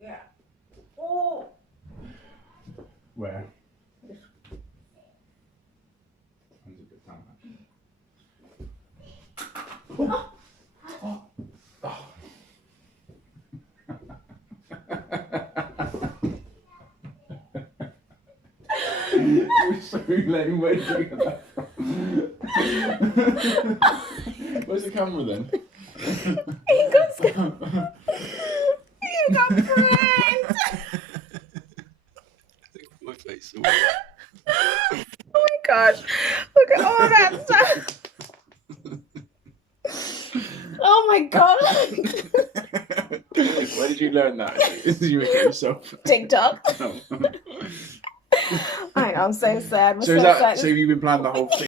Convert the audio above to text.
Yeah. Oh. Where? When's a good time, actually? Oh. Oh. Oh. We're so lame. Where did you get that from? Where's the camera then? You got pranked. My face. Oh my gosh. Look at all that stuff. Oh my god. Where did you learn that? You make it yourself. TikTok. No. I know, I'm so sad. We're So so sad. have you been planning the whole thing?